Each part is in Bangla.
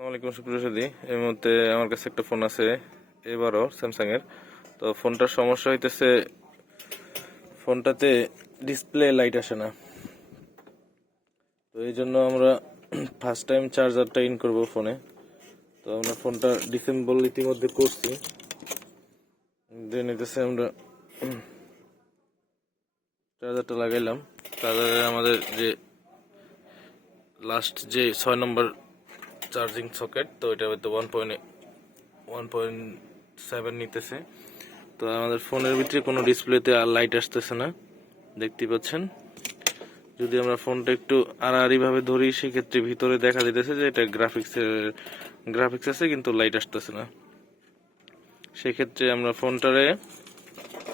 আসসালামাইকুম সুপ্রিয় সুধী, এই মুহূর্তে আমার কাছে একটা ফোন আছে এবারও স্যামসাং এর। তো ফোনটার সমস্যা হইতেছে, ফোনটাতে ডিসপ্লে লাইট আসে না। তো এই জন্য আমরা ফার্স্ট টাইম চার্জারটা ইন করব ফোনে। তো আমরা ফোনটা ডিসেম্বল ইতিমধ্যে করছি, দেন হইতেছে আমরা চার্জারটা লাগাইলাম। চার্জারে আমাদের যে লাস্ট যে 6 নম্বর চার্জিং সকেট, তো এটা হয়তো 1.7 নিতেছে। তো আমাদের ফোনের ভিতরে কোনো ডিসপ্লেতে আর লাইট আসতেছে না, দেখতে পাচ্ছেন। যদি আমরা ফোনটা একটু আড়াআড়ি ভাবে ধরি, সেক্ষেত্রে ভিতরে দেখা যেতেছে যে এটা গ্রাফিক্স আছে, কিন্তু লাইট আসতেছে না। সেক্ষেত্রে আমরা ফোনটারে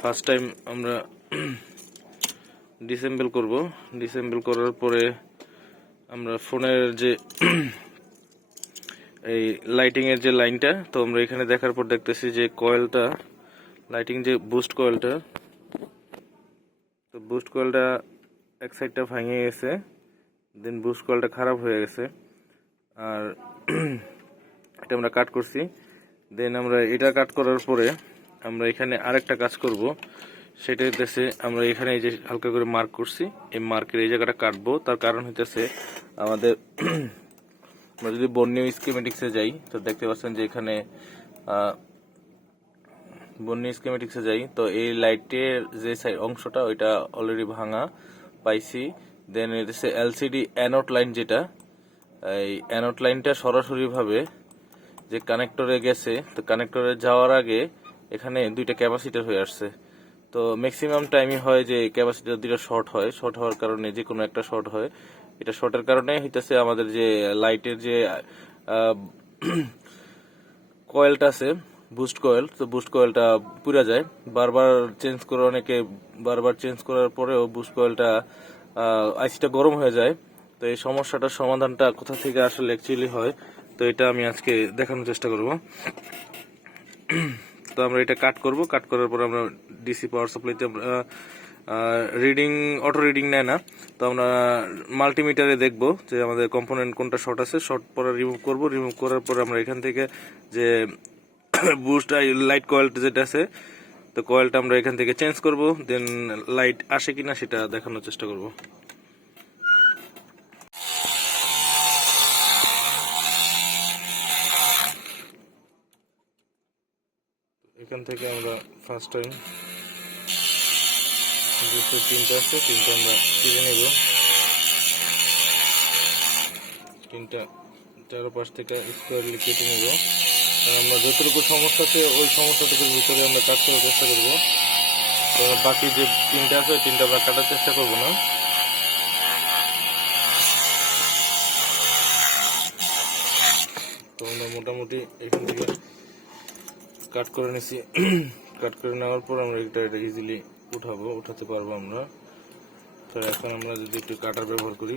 ফার্স্ট টাইম আমরা ডিসেম্বল করব। ডিসেম্বল করার পরে আমরা ফোনের যে এই লাইটিং এর যে লাইনটা, তো আমরা এখানে দেখার পর দেখতেছি যে কয়েলটা, লাইটিং যে বুস্ট কয়েলটা, তো বুস্ট কয়েলটা এক সাইডটা ভেঙে গেছে, দেন বুস্ট কয়েলটা খারাপ হয়ে গেছে। আর এটা আমরা কাট করছি। দেন আমরা এটা কাট করার পরে আমরা এখানে আরেকটা কাজ করব, সেটা হইতেছে আমরা এখানে এই যে হালকা করে মার্ক করছি, এই মার্কের এই জায়গাটা কাটবো। তার কারণ হইতেছে আমাদের আমরা যদি বর্নিও স্কিমেটিক্সে যাই, তো দেখতে পাচ্ছেন যে এখানে বর্নিও স্কিমেটিক্সে যাই, তো এই লাইটের যে অংশটা ওইটা অলরেডি ভাঙা পাইছি। দেন হইতেছে এলসিডি অ্যানোড লাইন, যেটা এই অ্যানোড লাইনটা সরাসরি ভাবে যে কানেক্টরে গেছে, তো কানেক্টরে যাওয়ার আগে এখানে দুইটা ক্যাপাসিটার হয়ে আসছে। তো ম্যাক্সিমাম টাইমই হয় যে ক্যাপাসিটার দুইটা শর্ট হয়, শর্ট হওয়ার কারণে যে কোনো একটা শর্ট হয়। এটা শর্টের কারণে হইতেছে আমাদের যে লাইটের যে কয়েলটা আছে, বুস্ট কয়েল, তো বুস্ট কয়েলটা পুড়ে যায়। বারবার চেঞ্জ করে, অনেকে বারবার চেঞ্জ করার পরেও বুস্ট কয়েলটা আইসিটা গরম হয়ে যায়। তো এই সমস্যাটার সমাধানটা কোথা থেকে আসলে অ্যাকচুয়ালি হয়, তো এটা আমি আজকে দেখানোর চেষ্টা করব। তো আমরা এটা কাট করব, কাট করার পর আমরা ডিসি পাওয়ার সাপ্লাইতে রিডিং, অটো রিডিং নেয় না, তো আমরা মাল্টিমিটারে দেখব যে আমাদের কম্পোনেন্ট কোনটা শর্ট আছে। শর্ট পরে রিমুভ করব, রিমুভ করার পর আমরা এখান থেকে যে বুস্ট লাইট কয়েলটা যেটা আছে, তো কয়েলটা আমরা এখান থেকে চেঞ্জ করব। দেন লাইট আসে কিনা সেটা দেখানোর চেষ্টা করব। এখান থেকে আমরা ফার্স্ট টাইম যে তিনটা আছে, তিনটা আমরা কিনে নেব। তিনটা চারপাশ থেকে স্কোয়ারলি কেটে নেব। আমরা যতটুকু সমস্যা আছে ওই সমস্যাটুকুর ভিতরে আমরা কাজ করার চেষ্টা করবো। তো বাকি যে তিনটা আছে ওই তিনটা আমরা কাটার চেষ্টা করবো না। তো আমরা মোটামুটি এখান থেকে কাট করে নিছি। কাট করে নেওয়ার পর আমরা এটা ইজিলি উঠাতে পারবো আমরা। তো এখন আমরা যদি একটু কাটার ব্যবহার করি,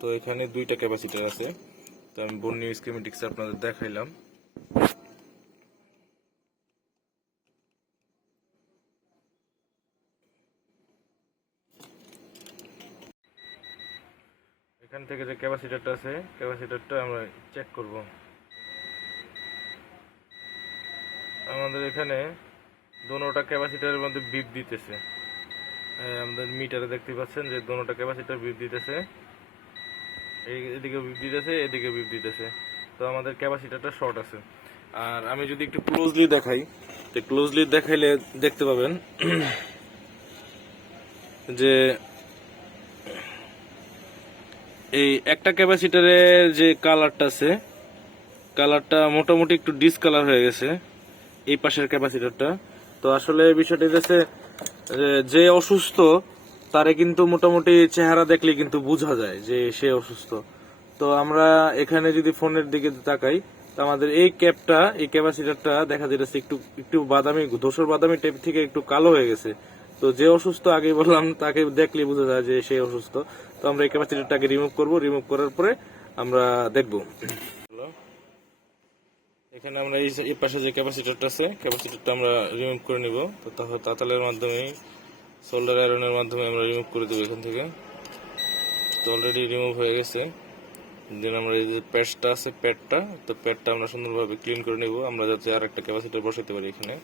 তো এখানে দুইটা ক্যাপাসিটার আছে। তো আমি বর্নিও স্কিমেটিক্স আপনাদের দেখাইলাম। এখান থেকে যে ক্যাপাসিটারটা আছে, ক্যাপাসিটারটা আমরা চেক করব। আমাদের এখানে দোনোটা ক্যাপাসিটারের মধ্যে বিপ দিতেছে, আমাদের মিটারে দেখতে পাচ্ছেন যে দোনোটা ক্যাপাসিটার বিপ দিতেছে, এদিকে বিপ দিতেছে, এদিকে বিপ দিতেছে। তো আমাদের ক্যাপাসিটারটা শর্ট আছে। আর আমি যদি একটু ক্লোজলি দেখাই, তো ক্লোজলি দেখাইলে দেখতে পাবেন যে এই একটা ক্যাপাসিটারের যে কালারটা আছে, কালারটা মোটামুটি একটু ডিসকালার হয়ে গেছে, এই পাশের ক্যাপাসিটারটা। তো আসলে বিষয়টা হচ্ছে যে অসুস্থ তারে কিন্তু মোটামুটি চেহারা দেখলে কিন্তু বোঝা যায় যে সে অসুস্থ। তো আমরা এখানে যদি ফোনের দিকে তাকাই, তো আমাদের এই ক্যাপাসিটারটা দেখা যাচ্ছে একটু একটু বাদামি, ধূসর বাদামি টাইপ থেকে একটু কালো হয়ে গেছে। তো যে অসুস্থ আগে বললাম, তাকে দেখলে বোঝা যায় যে সে অসুস্থ। তো আমরা এই ক্যাপাসিটারটাকে রিমুভ করব, রিমুভ করার পরে আমরা দেখব। এখানে আমরা এই পাশে যে ক্যাপাসিটারটা আছে, ক্যাপাসিটারটা আমরা রিমুভ করে নিব। তো তাহলে তাতালের মাধ্যমে সোল্ডার আয়রনের মাধ্যমে আমরা রিমুভ করে দেবো এখান থেকে। তো অলরেডি রিমুভ হয়ে গেছে। দেন আমরা এই যে প্যাডটা আছে, প্যাডটা আমরা সুন্দরভাবে ক্লিন করে নেব, আমরা যাতে আর একটা ক্যাপাসিটর বসাতে পারি এখানে।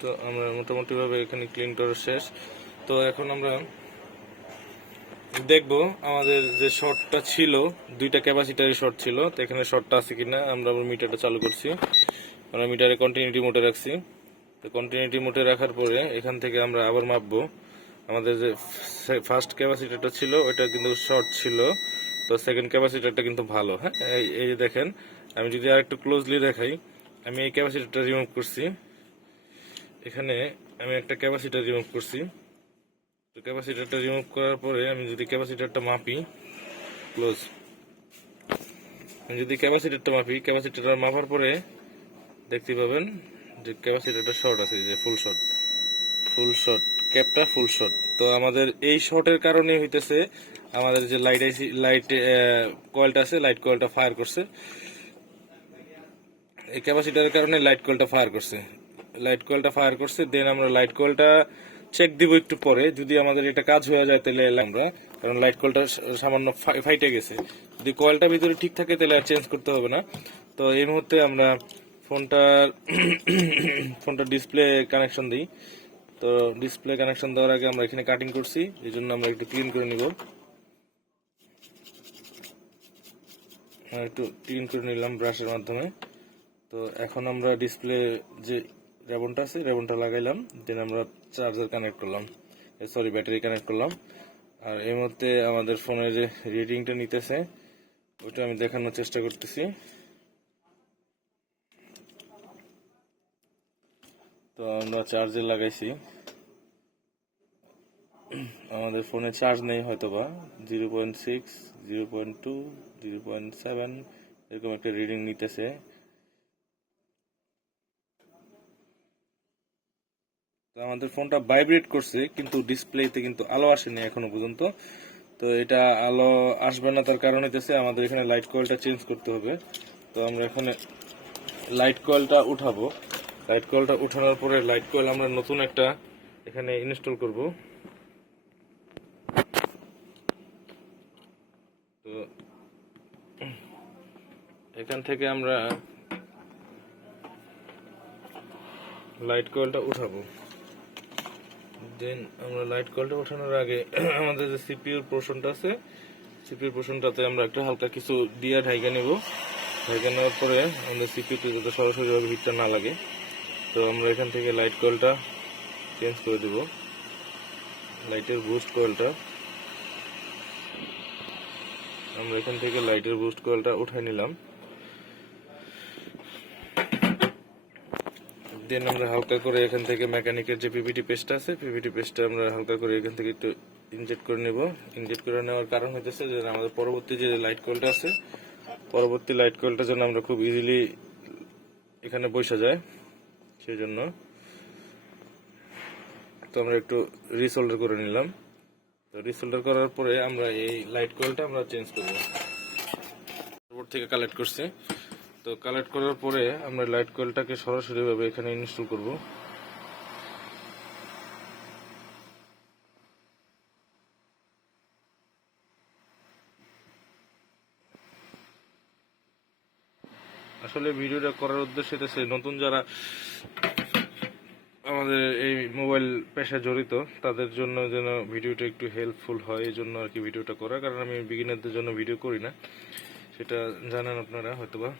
তো আমরা মোটামুটি ভাবে এখানে ক্লিন করা শেষ। তো এখন আমরা দেখবো আমাদের যে শর্টটা ছিল, দুইটা ক্যাপাসিটারের শর্ট ছিল, তো এখানে শর্টটা আছে কিনা। আমরা মিটারটা চালু করছি, আমরা মিটারে কন্টিনিউটি মোডে রাখছি। তো কন্টিনিউটি মোডে রাখার পরে এখান থেকে আমরা আবার মাপবো। আমাদের যে ফার্স্ট ক্যাপাসিটারটা ছিল ওইটা কিন্তু শর্ট ছিল, তো সেকেন্ড ক্যাপাসিটারটা কিন্তু ভালো। হ্যাঁ, এই যে দেখেন, আমি যদি আর একটু ক্লোজলি দেখাই, আমি এই ক্যাপাসিটারটা রিমুভ করছি। এখানে আমি একটা ক্যাপাসিটার রিমুভ করছি। তো ক্যাপাসিটারটা রিমুভ করার পরে আমি যদি ক্যাপাসিটারটা মাপি, ক্লোজ, আমি যদি ক্যাপাসিটারটা মাপার পরে দেখতে পাবেন যে ক্যাপাসিটারটা শর্ট আছে, যে ফুল শর্ট, ক্যাপটা ফুল শর্ট। তো আমাদের এই শর্টের কারণে হইতেছে আমাদের যে লাইট কয়েলটা আছে, লাইট কয়েলটা ফায়ার করছে। এই ক্যাপাসিটারের কারণে লাইট কয়েলটা ফায়ার করছে। দেন আমরা লাইট কয়েলটা চেক দিব একটু পরে, যদি আমাদের এটা কাজ হয়ে যায় তাহলে আমরা, কারণ লাইট কয়েলটা সামান্য ফাইটে গেছে, যদি কয়েলটা ভিতরে ঠিক থাকে তাহলে আর চেঞ্জ করতে হবে না। তো এই মুহূর্তে আমরা ফোনটা ডিসপ্লে কানেকশন দিই। তো ডিসপ্লে কানেকশন দেওয়ার আগে আমরা এখানে কাটিং করছি, এই জন্য আমরা একটু ক্লিন করে নিব। একটু ক্লিন করে নিলাম ব্রাশের মাধ্যমে। তো এখন আমরা ডিসপ্লে যে রেবনটা আছে, রেবনটা লাগাইলাম, দেন আমরা চার্জার কানেক্ট করলাম, ব্যাটারি কানেক্ট করলাম। আর এই মুহূর্তে আমাদের ফোনের যে রিডিংটা নিতেছে ওটা আমি দেখানোর চেষ্টা করতেছি। তো আমরা চার্জে লাগাইছি, আমাদের ফোনে চার্জ নেই হয়তোবা, 0.6, 0.2, 0.7 এরকম একটা রিডিং নিতেছে। তো আমাদের ফোনটা ভাইব্রেট করছে, কিন্তু ডিসপ্লেতে কিন্তু আলো আসেনি এখনো পর্যন্ত। তো এটা আলো আসবে না, তার কারণ হইতেছে আমাদের এখানে লাইট কয়েলটা চেঞ্জ করতে হবে। তো আমরা এখানে লাইট কয়েলটা উঠাবো। লাইট কয়েলটা উঠানোর পরে লাইট কয়েল আমরা নতুন একটা এখানে ইনস্টল করব। তো এখান থেকে আমরা লাইট কয়েলটা উঠাবো। দেন আমরা লাইট কয়েলটা ওঠানোর আগে আমাদের যে সিপিইউর পোর্শনটা আছে, সিপিইউর পোর্শনটাতে আমরা একটা হালকা কিছু দিয়া ঢাইকা নেব। ঢাইকা নেওয়ার পরে আমাদের সিপিইউতে যাতে সরাসরিভাবে হিটটা না লাগে, তো আমরা এখান থেকে লাইট কয়েলটা চেঞ্জ করে দেব। লাইটের বুস্ট কয়েলটা আমরা এখান থেকে লাইটের বুস্ট কয়েলটা উঠাই নিলাম। দেন আমরা হালকা করে এখান থেকে মেকানিকের যে পিভিটি পেস্ট আছে, পিভিটি পেস্টটা আমরা হালকা করে এখান থেকে একটু ইনজেক্ট করে নেব। ইনজেক্ট করে নেওয়ার কারণ হইতেছে যে আমাদের পরবর্তী যে লাইট কয়েলটা আছে, পরবর্তী লাইট কয়েলটা যেন আমরা খুব ইজিলি এখানে বসে যায়, সেই জন্য। তো আমরা একটু রিসোল্ডার করে নিলাম। তো রিসোল্ডার করার পরে আমরা এই লাইট কয়েলটা আমরা চেঞ্জ করব। পরবর্তী থেকে কালেক্ট করছি। তো কালেক্ট করার পরে আমরা লাইট কয়েলটাকে সরাসরিভাবে এখানে ইনস্টল করব। আসলে ভিডিওটা করার উদ্দেশ্য হচ্ছে নতুন যারা আমাদের এই মোবাইল পেশায় জড়িত তাদের জন্য যেন ভিডিওটা একটু হেল্পফুল হয়, এই জন্য আর কি ভিডিওটা করা। কারণ আমি বিগিনারদের জন্য ভিডিও করি না, সেটা জানেন আপনারা হয়তোবা।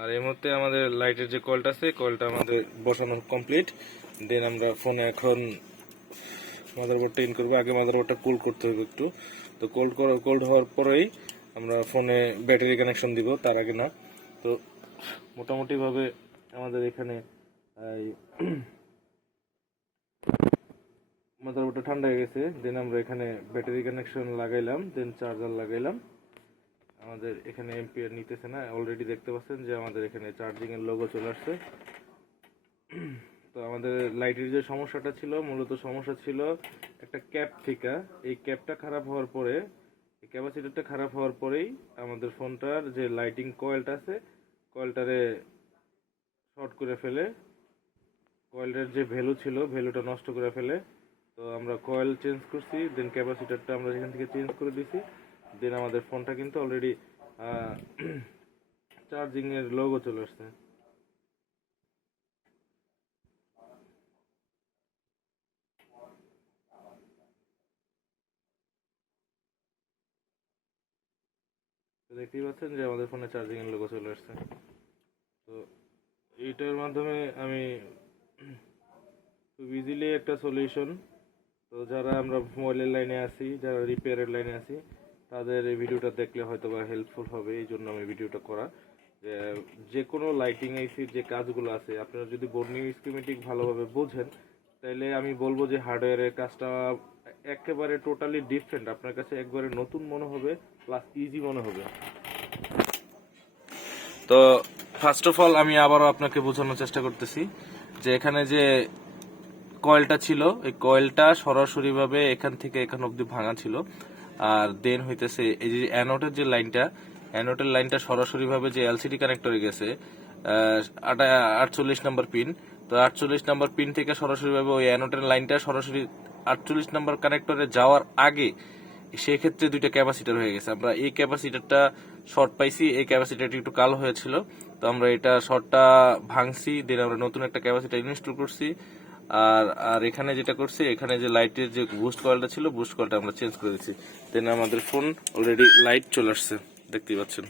আর এই মুহূর্তে আমাদের লাইটের যে কয়েলটা আছে, কয়েলটা আমাদের বসানো কমপ্লিট। দেন আমরা ফোনে এখন মাদারবোর্ডটা ইন করবো। আগে মাদারবোর্ডটা কুল করতে হবে একটু। তো কোল্ড হওয়ার পরেই আমরা ফোনে ব্যাটারি কানেকশন দিব, তার আগে না। তো মোটামুটি ভাবে আমাদের এখানে মাদারবোর্ডটা ঠান্ডা হয়ে গেছে। দেন আমরা এখানে ব্যাটারি কানেকশন লাগাইলাম, দেন চার্জার লাগাইলাম। আমাদের এখানে এম্পিয়ার নিতেছে না, অলরেডি দেখতে পাচ্ছেন যে আমাদের এখানে চার্জিং এর লোগো চলে আসছে। তো আমাদের লাইটের যে সমস্যাটা ছিল, মূলত সমস্যা ছিল একটা ক্যাপ থেকে। এই ক্যাপটা খারাপ হওয়ার পরে, এই ক্যাপাসিটরটা খারাপ হওয়ার পরেই আমাদের ফোনটার যে লাইটিং কয়েলটা আছে, কয়েলটারে শর্ট করে ফেলে, কয়েলের যে ভ্যালু ছিল ভ্যালুটা নষ্ট করে ফেলে। তো আমরা কয়েল চেঞ্জ করছি, দেন ক্যাপাসিটরটা আমরা এখান থেকে চেঞ্জ করে দিছি। দেন আমাদের ফোনটা কিন্তু অলরেডি চার্জিং এর লোগো চলে আসছে। তো দেখতেই পাচ্ছেন যে আমাদের ফোনে চার্জিং এর লোগো চলে আসছে। তো এইটার মাধ্যমে আমি খুব ইজিলি একটা সলিউশন, তো যারা আমরা মোবাইলের লাইনে আছি, যারা রিপেয়ারের লাইনে আছি, তাদের এই ভিডিওটা দেখলে হয়তো বা হেল্পফুল হবে। এই জন্য আমি ভিডিওটা করা, যে কোনো লাইটিং আইসির যে কাজগুলো আছে, আপনারা যদি বর্নিং স্কিমেটিক ভালোভাবে বোঝেন, তাইলে আমি বলবো যে হার্ডওয়্যারের কাজটা একেবারে টোটালি ডিফারেন্ট, আপনার কাছে একবারে নতুন মনে হবে, প্লাস ইজি মনে হবে। তো ফার্স্ট অফ অল আমি আবারও আপনাকে বোঝানোর চেষ্টা করতেছি যে এখানে যে কয়েলটা ছিল, এই কয়েলটা সরাসরি ভাবে এখান থেকে এখান অব্দি ভাঙা ছিল। আর দেন হইতেছে এই যে অ্যানোডের যে লাইনটা, অ্যানোডের লাইনটা সরাসরি ভাবে যে এলসিডি কানেক্টরে গেছে 48 নাম্বার পিন। তো 48 নাম্বার পিন থেকে সরাসরি ভাবে ওই অ্যানোডের লাইনটা সরাসরি 48 নাম্বার কানেক্টরে যাওয়ার আগে সেক্ষেত্রে দুইটা ক্যাপাসিটার হয়ে গেছে। আমরা এই ক্যাপাসিটারটা শর্ট পাইছি, এই ক্যাপাসিটারটি একটু কালো হয়েছিল, তো আমরা এটা শর্টটা ভাঙছি, দেন আমরা নতুন একটা ক্যাপাসিটার ইনস্টল করছি। আর আর এখানে যেটা করছি, এখানে যে লাইটের যে বুস্ট কয়েলটা ছিল, বুস্ট কয়েলটা আমরা চেঞ্জ করে দিচ্ছি। দেন আমাদের ফোন অলরেডি লাইট চলে আসছে, দেখতেই পাচ্ছেন।